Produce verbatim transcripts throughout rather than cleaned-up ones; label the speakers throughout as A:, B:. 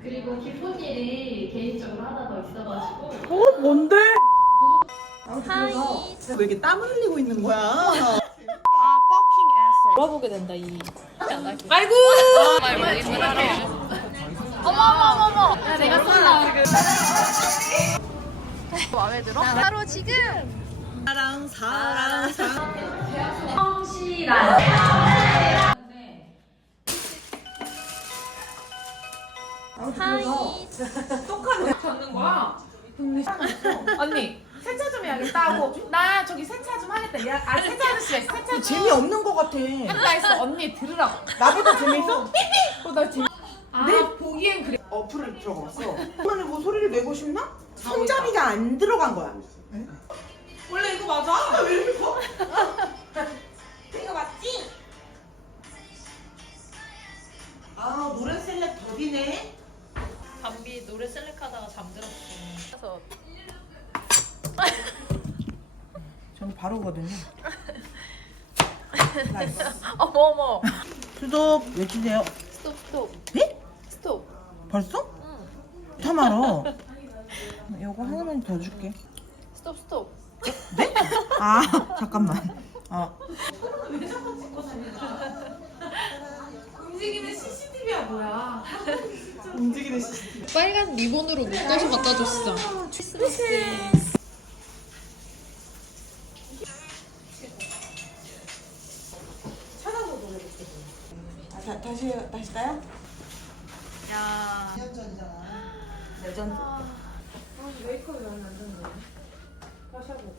A: 그리고 기쁜 일이 개인적으로 하나 더 있어가지고.
B: 어? 뭔데?
A: 하이.
B: 왜 이렇게 땀을 흘리고 있는 거야?
C: 아, fucking asshole.
A: 돌아보게 된다 이.
C: 아이고!
A: 말 많이 들어라. 어머 어머 어머. 야 내가 쏜다. 마음에 들어? 바로 지금.
B: 사랑 사랑 사랑.
A: 성실한. 하이.
C: 잡는 거야? 언니, 세차 좀 해야겠다 하고 나 저기 세차 좀 하겠다. 야, 아, 세차 아저씨가 있어. 세차 좀
B: 재미없는 거 같아.
C: 한다 했어. 언니 들으라고.
B: 나보다 재밌어?
C: 어, 나 재밌...
A: 아.
C: 내 보기엔 그래.
B: 어플을 들어갔어. 그러면 뭐 소리를 내고 싶나? 손잡이가 안 들어간 거야.
C: 원래 이거 맞아?
B: 왜 이렇게 커? 이거 맞지? 아 노래 셀렉 더디네.
A: 담비 노래 셀렉하다가 잠들었어. 그래서
B: 저는 바로거든요.
A: 어머 어머.
B: 수도 외치세요.
A: 스톱 스톱.
B: 네?
A: 스톱.
B: 벌써?
A: 응.
B: 다 말어. 이거 하나만 더 줄게.
A: 스톱 스톱.
B: 네? 아 잠깐만. 아
C: 움직이는 씨씨티비야 뭐야?
B: 움직이는 시스템.
A: 빨간 리본으로 묶어서 갖다 줬어. 크리스마스.
B: 찾아서 노래볼게. 아, 다, 다시 다시 따요?
A: 야.
B: 년 전이잖아. 레전드.
C: 메이크업이 많이 안 되는 거야. 다시 하고.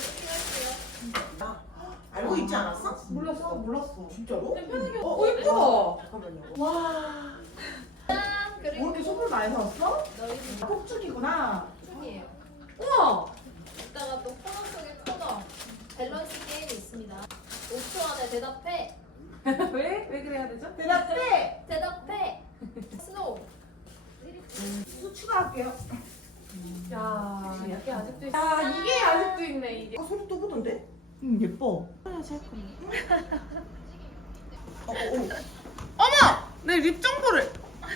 B: 아, 알고 있지 않았어?
C: 몰랐어, 몰랐어.
B: 진짜로?
C: 편하게. 어, 예뻐.
B: 잠깐만요.
C: 와.
A: 그리고
C: 이렇게 선물 많이 사왔어?
A: 너희는
C: 폭죽이구나.
A: 쪽이에요.
C: 우와.
A: 이따가 또 코너 속에 코너 밸런스 게임이 있습니다. 오 초 안에 대답해.
C: 왜? 왜 그래야 되죠? 대답해.
A: 대답해. 스노우.
C: 수 추가할게요. 야, 이게 아직도 있어. 야, 이게 아직도 있네, 이게.
B: 아 소리 또 보던데? 응 예뻐. 해야지 할 거야. 어, 어, 어.
C: 어머! 내 립 정보를.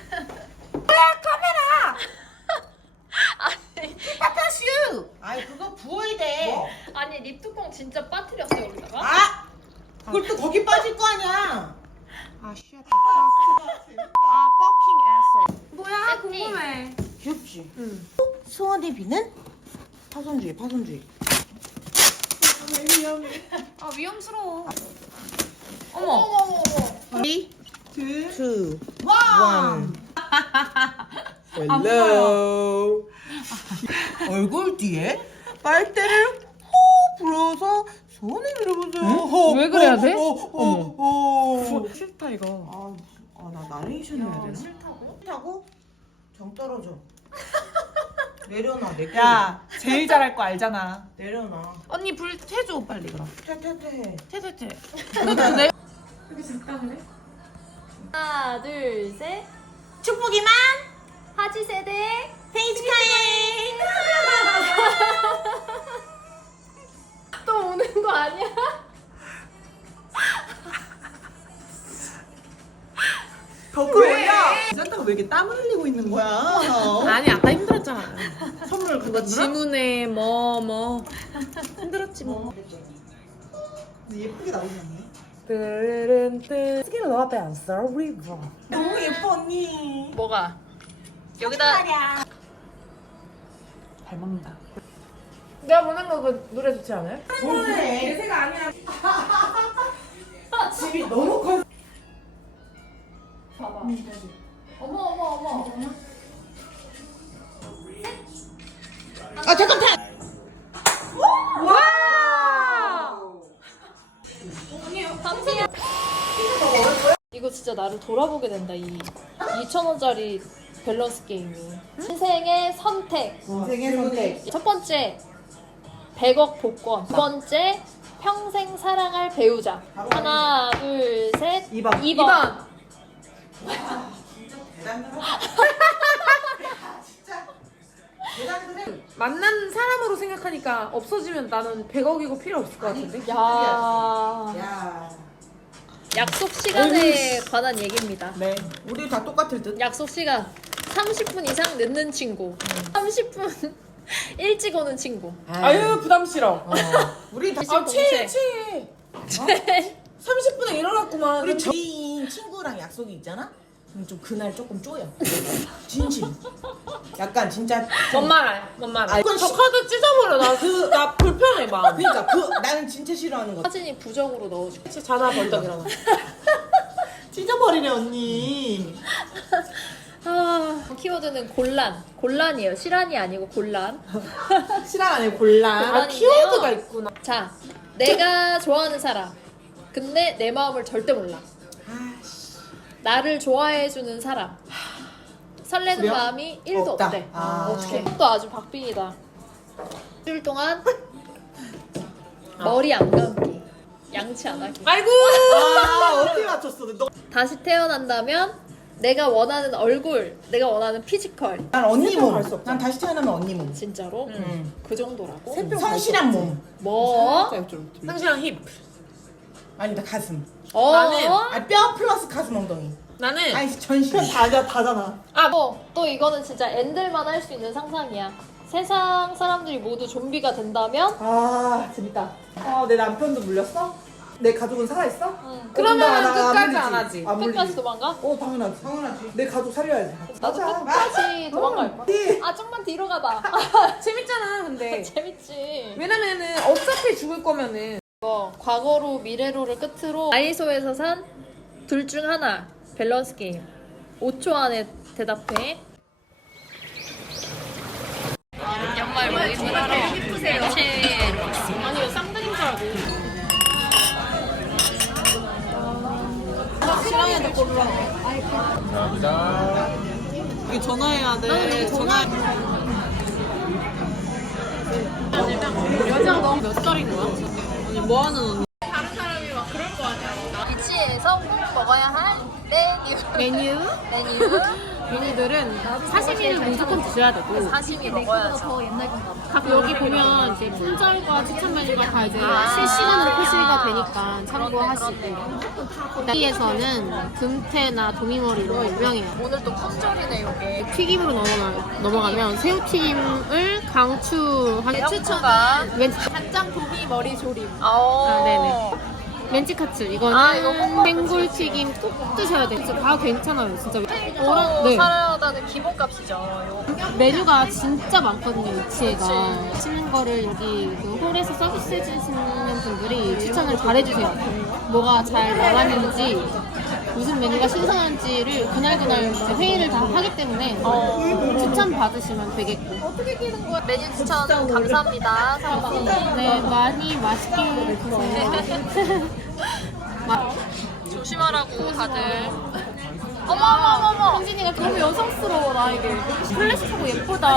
A: 아니,
B: 파파슈. 아이 그거 부어야 돼. 뭐?
A: 아니 립 뚜껑 진짜 빠뜨렸어 여기다가.
B: 아 그걸 또 거기 빠질 거 아니야.
C: 아, shit. 아, fucking asshole. 뭐야?
A: 세팅.
C: 궁금해.
B: 귀엽지?
C: 응.
B: 소원의 비는 파손주의 파손주의.
C: 아, 위험스러워.
A: 어머 어머 어머.
B: three, two,
C: 와!
B: one. Hello. 얼굴 뒤에 빨대를 호 불어서 손을 밀어보세요. 호,
C: 왜 그래야
B: 호,
C: 돼?
B: 호, 호, 호.
C: 싫다, 이거.
B: 아, 아, 나 나레이션 해야 되나?
A: 싫다고?
B: 싫다고? 정 떨어져. 내려놔, 내 거.
C: 야, 제일 잘할 거 알잖아.
B: 내려놔.
C: 언니 불 켜줘, 빨리, 그럼.
B: 퇴퇴퇴.
C: 퇴퇴퇴. 내 이렇게 잠깐만.
A: 하나 둘 셋.
B: 축복이만
A: 하지 세대.
B: 생일 축하해.
A: 또 오는 거 아니야?
B: 더 끌어올려. 산타가 왜 이렇게 땀을 흘리고 있는 거야?
C: 아니, 아까 힘들었잖아.
B: 선물 그거
C: 지문에 뭐, 뭐. 힘들었지, 뭐.
B: 예쁘게 나오지 않네.
C: 뜨른뜨. 스키는 너 앞에 안 써, 리버.
B: 너무 예뻐 언니.
A: 뭐가? 여기다.
C: 잘 먹는다. 내가 보낸 거 그 노래 좋지 않아요?
B: 뭘 그래?
C: 대세가 아니야.
B: 집이 너무 커.
A: 봐봐. 어머 어머 어머.
B: 아 잠깐 타.
C: 와!
A: 방송. 이거 진짜 나를 돌아보게 된다 이 이천 원짜리 밸런스 게임이. 인생의 선택.
B: 인생의 선택.
A: 첫 번째 백억 복권. 두 번째 평생 사랑할 배우자. 하나 둘 셋.
B: 이 번.
A: 이 번.
C: 이 번.
B: 대단하다. 진짜 대단해.
C: 만난 사람으로 생각하니까 없어지면 나는 백억이고 필요 없을 것 같은데?
A: 야.
B: 야.
A: 약속 시간에 관한 얘기입니다.
B: 네. 우리 다 똑같을 듯.
A: 약속 시간 삼십 분 이상 늦는 친구. 삼십 분 일찍 오는 친구.
B: 아유 부담 싫어. 어. 우리 다
A: 아,
B: 체해
A: 공채.
B: 체해. 삼십 분에 일어났구만. 우리 저희 친구랑 약속이 있잖아. 그럼 좀 그날 조금 쪼여. 진심. 약간 진짜. 좀-
C: 뭔 말? 뭔 말?
B: 아이,
C: 저 카드 찢어버려. 나 그 나 불편해 마음.
B: 그러니까 그 나는 진짜 싫어하는 거.
A: 사진이 부적으로 넣어줄게.
C: 진짜 자다 벌떡 일어나.
B: 찢어버리네 언니.
A: 아, 키워드는 곤란. 곤란이에요. 실한이 아니고 곤란.
B: 실한 아니고 곤란.
A: 곤란인데요.
C: 아 키워드가 있구나.
A: 자, 내가 좋아하는 사람. 근데 내 마음을 절대 몰라.
B: 아씨.
A: 나를 좋아해주는 사람. 설레는
B: 그래요?
A: 마음이 일도
B: 없다.
A: 없대.
B: 아.
A: 어떡해. 또 아주 박빙이다. 일주일 동안 머리 안 감기. 양치 안 하기.
C: 아이고.
B: 아 어떻게 맞췄어? 너.
A: 다시 태어난다면 내가 원하는 얼굴, 내가 원하는 피지컬.
B: 난 언니 몸.
C: 할수 없잖아.
B: 난 다시 태어나면 언니 몸.
A: 진짜로?
B: 응.
A: 그 정도라고?
B: 성실한 몸.
A: 뭐?
C: 상실한 힙.
B: 아니다 가슴.
A: 어?
C: 나는
B: 아 뼈 플러스 가슴 엉덩이.
C: 나는
B: 아니 전신. 다자 다잖아.
A: 아, 뭐, 또 이거는 진짜 앤들만 할 수 있는 상상이야. 세상 사람들이 모두 좀비가 된다면?
B: 아 재밌다. 아내 남편도 물렸어? 내 가족은 살아있어?
A: 응.
C: 그러면은 끝까지
B: 물리지.
C: 안 하지.
B: 안 물리지.
A: 끝까지 도망가?
B: 어 당연하지. 당연하지. 내 가족 살려야지.
A: 나도
B: 맞아.
A: 끝까지 도망갈 거야.
B: 네.
A: 아, 좀만 뒤로 가봐.
C: 재밌잖아 근데.
A: 재밌지.
C: 왜냐면은 어차피 죽을 거면은
A: 이거 과거로 미래로를 끝으로 다이소에서 산 둘 중 하나 밸런스 게임. 오 초 안에 대답해. 연말 모임으로 예쁘세요.
C: 아니 왜 쌍둥이인 줄 알고.
B: 실황에도 골라.
D: 감사합니다.
B: 이게 전화해야 돼. 전화.
C: 여자가 너무 몇 살인 거야?
B: 아니 뭐 하는 언니?
A: 위치에서 꼭 먹어야 할 메뉴.
C: 메뉴?
A: 메뉴.
C: 메뉴들은 사시미는 무조건 드셔야 되고
A: 사시미 먹어야죠.
C: 각 여기 보면 이제 품절과 추천 메뉴가 다 이제 실시간으로 표시가 되니까 참고하시고 여기에서는 금태나 도미머리로 유명해요.
A: 오늘 또 품절이네 요게.
C: 튀김으로 넘어가, 넘어가면 새우튀김을 강추하게
A: 추천가.
C: 멘치,
A: 간장 도미 머리 조림.
C: 아, 네네. 멘치카츠 이거는
A: 아, 이거 꼭
C: 생굴튀김 꼭 드셔야 돼요. 진짜 다 괜찮아요. 진짜
A: 어,
C: 네.
A: 살아다는 기본값이죠. 요.
C: 메뉴가 진짜 많거든요. 위치에가
A: 그치.
C: 치는 거를 여기 그 홀에서 서비스 해주시는 분들이 추천을 잘해주세요. 뭐가 잘 나가는지 무슨 메뉴가 신선한지를 그날그날 이제 회의를 다 하기 때문에
A: 어.
C: 추천 받으시면 되겠고.
A: 메뉴 추천 감사합니다. 사랑방님.
C: 네, 많이 맛있게 드세요. 마-
A: 조심하라고 다들. 어머 어머 어머 어머.
C: 성진이가 너무 여성스러워 나에게. 클래식하고 예쁘다.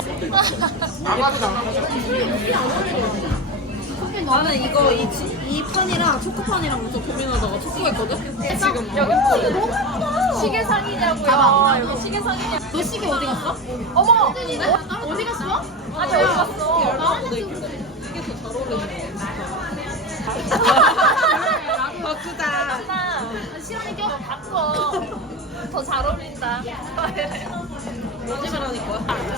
B: 나는 이거 이, 이 판이랑 초코판이랑 좀 고민하다가 초코했거든? 지금 여기
A: 시계 상이냐고요. 여기 시계 상이냐.
C: 너 시계 어디 갔어?
A: 어머.
C: 어디 갔어?
A: 아니 어디 갔어?
B: 바꾸자.
A: 시원이 껴 바꿔. 더 잘 어울린다.
B: 거짓말 하니까.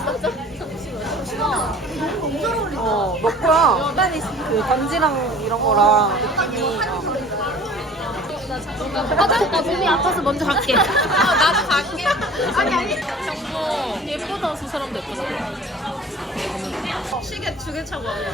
C: 어, 너 거야. 그 반지랑 이런 거랑 느낌이. 아, 나, 나 몸이 아파서 먼저 갈게.
A: 나도 갈게.
C: 아니, 아니. 정보 예쁘다, 저 사람도 예쁘다.
A: 시계 두 개 차고 왔어.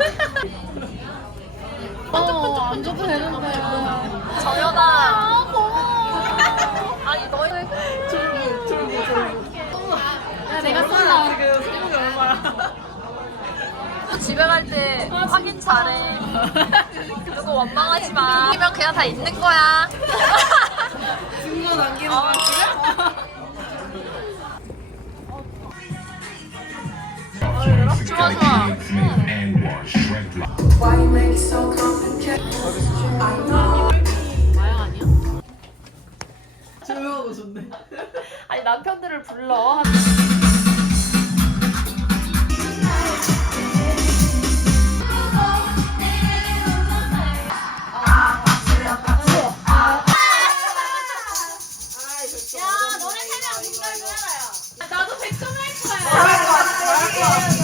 C: 어, 안 줘도 되는데.
A: 정연아. 아, 고마워. 아니, 너희.
B: 졸부, 졸부, 졸부.
C: 야, 내가 쏜다.
B: 지금 스무개 얼마야?
A: 집에 갈 때 확인 잘해. 누구 원망하지 마. 이면 그냥 다 있는 거야.
B: 증거 남기는
A: 어.
B: 거야 지금?
A: 좋아, 좋아.
C: 마약 아니야?
B: 조용하고 좋네.
A: 아니, 남편들을 불러. 야, 너네 세 명 누가 누나야? 나도 백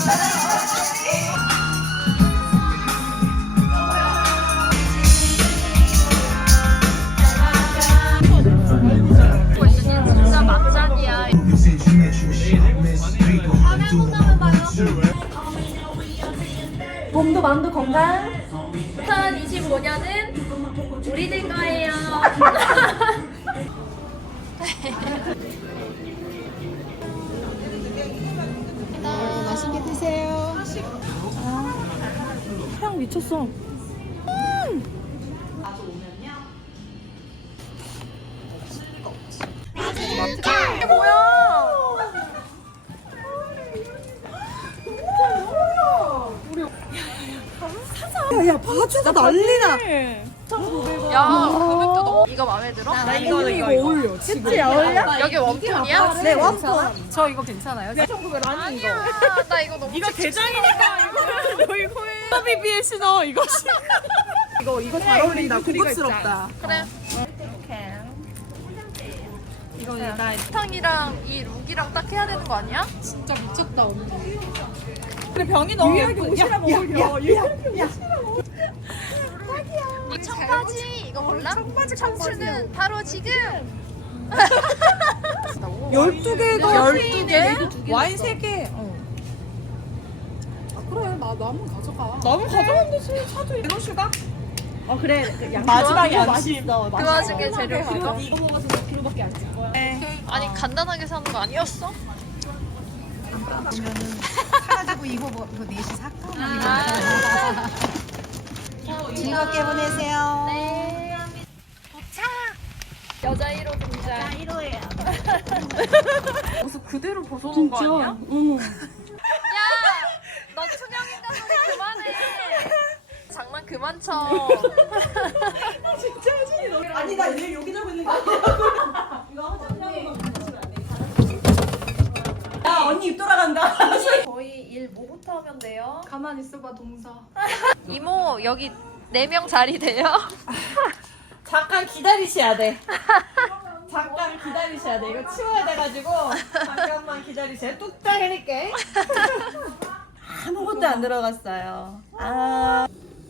A: 진짜 막장이야.
D: 몸도 마음도 건강.
A: 이천이십오 년은 우리들 거예요.
C: 맛있게 드세요.
D: 향 미쳤어. 야, 봐주다 난리나.
A: 야, 금액도 너무 이거 마음에 들어?
D: 나 이거 이거 어울려. 그치 어울려?
A: 여기 웜톤이야?
D: 네, 웜톤.
C: 저 이거 괜찮아요?
A: 아니야, 나 이거 너무
D: 이거 대장이니까 이거 너 이거 해. 비비에 신어 이거 신어. 이거 이거 잘 어울린다. 고급스럽다.
A: 그래. 이거 나 탕이랑 이 룩이랑 딱 해야 되는 거 아니야?
C: 진짜 미쳤다 언니.
D: 근데 병이 너무 예쁘. 옷이랑 어울려.
A: 이 청바지 이거 몰라? 청춘은 바로 지금.
D: 열두 개가
A: 열두 개?
D: 와인 세 개. 어.
C: 아 그래 나 나무 가져가.
D: 너무 가져간 듯이 차도 이런 슈가? 어 그래. 마지막에 안심.
A: 그 와중에 재료 그거.
D: 이거 먹어서 몇 킬로밖에 안 찔 거야.
A: 아니 간단하게 사는 거 아니었어?
C: 사가지고 이거 뭐 이거 넷이 사고.
A: 아.
C: 즐겁게 보내세요.
A: 네. 도착. 여자 일 호 등장.
D: 옷을 그대로 벗어놓은 거 아니야? 응.
A: 야, 너 투명인간 소리 그만해. 장난 그만 쳐.
D: 진짜 하진이 너무. 아니 나 얘 여기 자고 있는 거 아니야? 이거 화장실하고만 붙이면 안 돼. 야 언니 입 돌아간다.
A: 저희 일 뭐부터 하면 돼요?
C: 가만 있어봐 동사.
A: 이모 여기 네 명 자리 돼요?
D: 잠깐 기다리셔야 돼. 잠깐 기다리셔야 돼. 이거 치워야 돼가지고 잠깐만 기다리세요. 뚝딱 해낼게. 아무것도 안 들어갔어요. 아.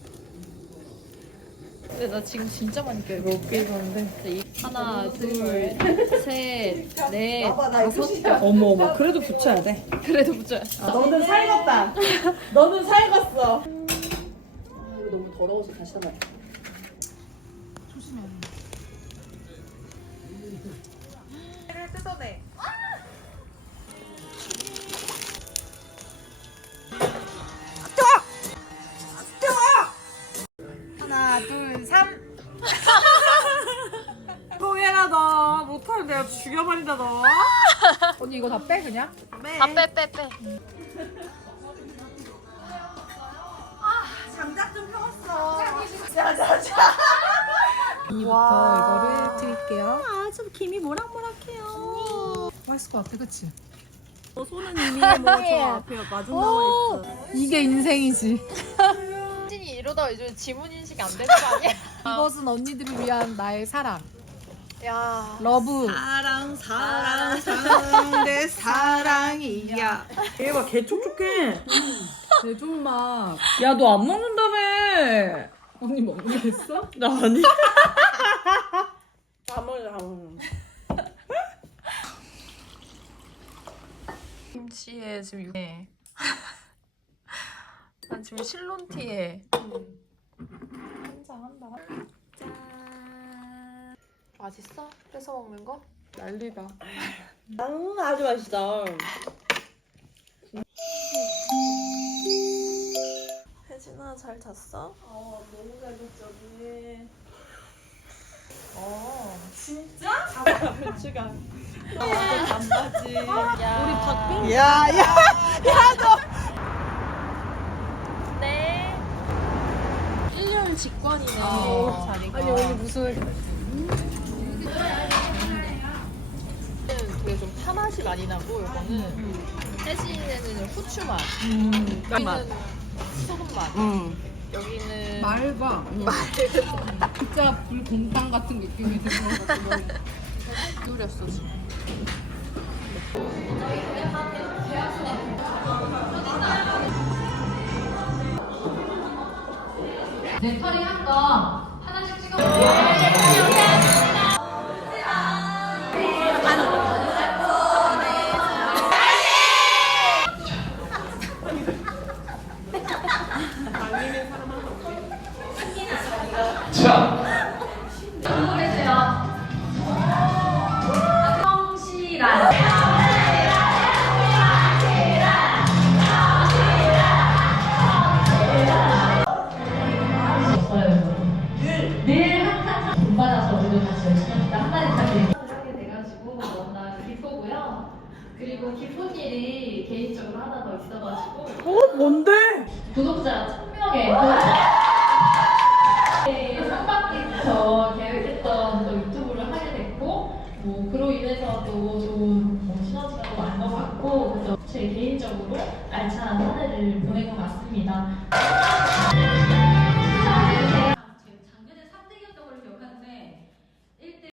A: 근데 나 지금 진짜 많이 껴. 이거 어깨 입었는데. 하나, 둘, 셋, 넷, 다섯 개.
D: 어머 어머. 그래도 붙여야 돼.
A: 그래도 붙여야 돼.
D: 너는 살겄다. 너는 살겄어.
A: 너무 더러워서 다시 담아야 돼.
C: 조심해.
D: 뜯어내.
C: 하나 둘 삼.
D: 통해라 너. 못하면 내가 죽여버린다 너.
C: 언니 이거 다 빼 그냥?
A: 다 빼, 빼, 빼.
D: 장작 좀 펴왔어.
C: 언니부터 이거를 드릴게요.
D: 아, 좀 김이 모락모락해요.
C: 맛있을 것 같아, 그치?
D: 어, 손은 이미 뭐저 앞에 마중 나와 있어.
C: 이게 인생이지.
A: 찐이 이러다 이제 지문 인식이 안 되는 거 아니야?
C: 이것은 언니들을 위한 나의 사랑.
A: 야.
C: 러브.
D: 사랑 사랑 사랑 내 사랑이야. 얘가 개 촉촉해.
C: 대존맛.
D: 야 너 안 먹는다며.
C: 언니 먹는댔어?
D: 나 아니. 다 먹어 다 먹어.
A: 김치에 지금 육. 네. 난 지금 실론티에. 한장 한다. 짠. 맛있어? 뺏어 먹는 거? 난리다.
D: 음, 아주 맛있어.
A: 혜진아 잘 잤어?
D: 어 너무 잘 잤지.
A: 어.
D: 진짜?
A: 배추가.
D: 반바지.
A: 야. 우리 박빙.
D: 야야.
A: 네. 일 년 직관이네.
C: 어.
A: 자리가.
C: 아니 언니 무슨
A: 되게 좀 파맛이 많이 나고 이거는 혜진이는 후추 맛.
D: 음.
A: 여기는 소금 맛.
D: 음.
A: 여기는
C: 말봐. 진짜 불공탕 같은 느낌이 드는 것 같아.
A: 끓였어 지금.
C: 네터리 한 거 하나씩 찍어.
E: 자,
C: 궁금해서요. 성실한. 늘 항상 돈 받아서 우리도 같이 열심히 합니다. 한마디 부탁드립니다. 하게 돼가지고 너무나 기쁘고요. 그리고 기쁜 일이 개인적으로 하나 더 있어가지고
B: 어 뭔데?
C: 구독자 천 명에 상반기부터 계획했던 또 유튜브를 하게 됐고 뭐 그로 인해서 또 좋은 뭐 시너지가 또 난 것 같고 그래서 제 개인적으로 알찬 한 해를 보낸 것 같습니다.